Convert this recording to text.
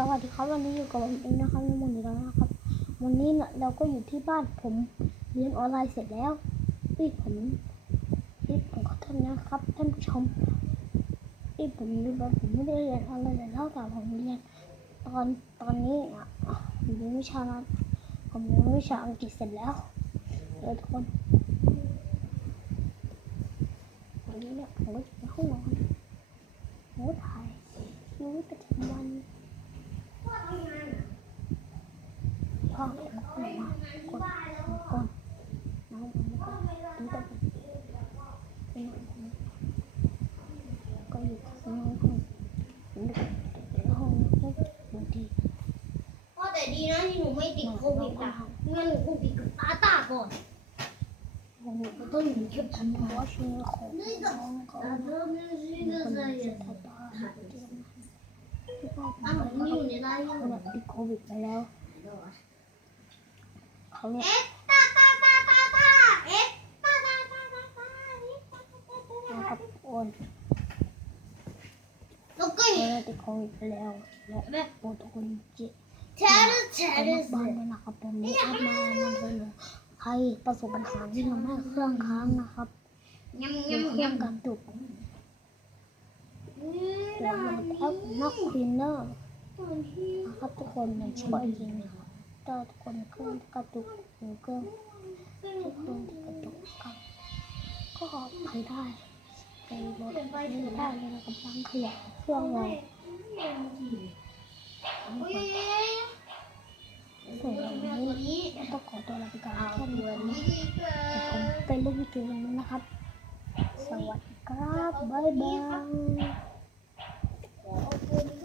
สวัสดีครับวันนี้อยู่กับผมเองนะครับในวันนี้แล้วนะครับ วันนี้เนี่ยเราก็อยู่ที่บ้านผมเรียนออนไลน์เสร็จแล้วพี่ผมพี่ผมขอโทษนะครับท่านผู้ชมพี่ผมรู้ว่าผมไม่ได้เรียนออนไลน์แต่เท่ากผมเรียนตอนตอนนี้อะผมเรียนวิชาผมเรียนวิชาอังกฤษเสร็จแล้วเออทุกคนวันนี้เนี่ยผมก็จะไปห้องนอนผมก็ถ่ายชีวิตประจำวัน ก็อแต่ดีนะที่หนูไม่ติดโควิดอะงั้นหนูคงติดกัตาตาก่อนหนูก็ต้องอยู่แค่ชั้นว่าชื่เขางนี่ก็ตาเริ่มไม่ชื่อก็จะอย่างตั้งแต่อยู่ในร้านยังติดโควิดไปแล้ว เขาเนี่ยนะครับโอนเราติดโควิดไปแล้วและโปรตุกลเจเทอร์เทอร์บ้านด้วยนะครับผมนี่อัพมานำเสนอใครประสบปัญหาที่ทำให้เครื่องค้างนะครับยังยังยังกระตุกแล้วมันแอปนักควีนเนอร์นะครับทุกคนในช่วยจริงนะครับ ถ้าทุกคนเครื่องกระตุกหรือเครื่องทุกคนที่กระตุกครับก็ไปได้ไปลดไม่ได้เลยนะครับล้างขยะเครื่องเราส่วนวันนี้ต้องขอตัวลาไปก่อนแค่นี้ก่อนนะผมไปเล่นเกมนี้นะครับ สวัสดีครับ บ๊ายบาย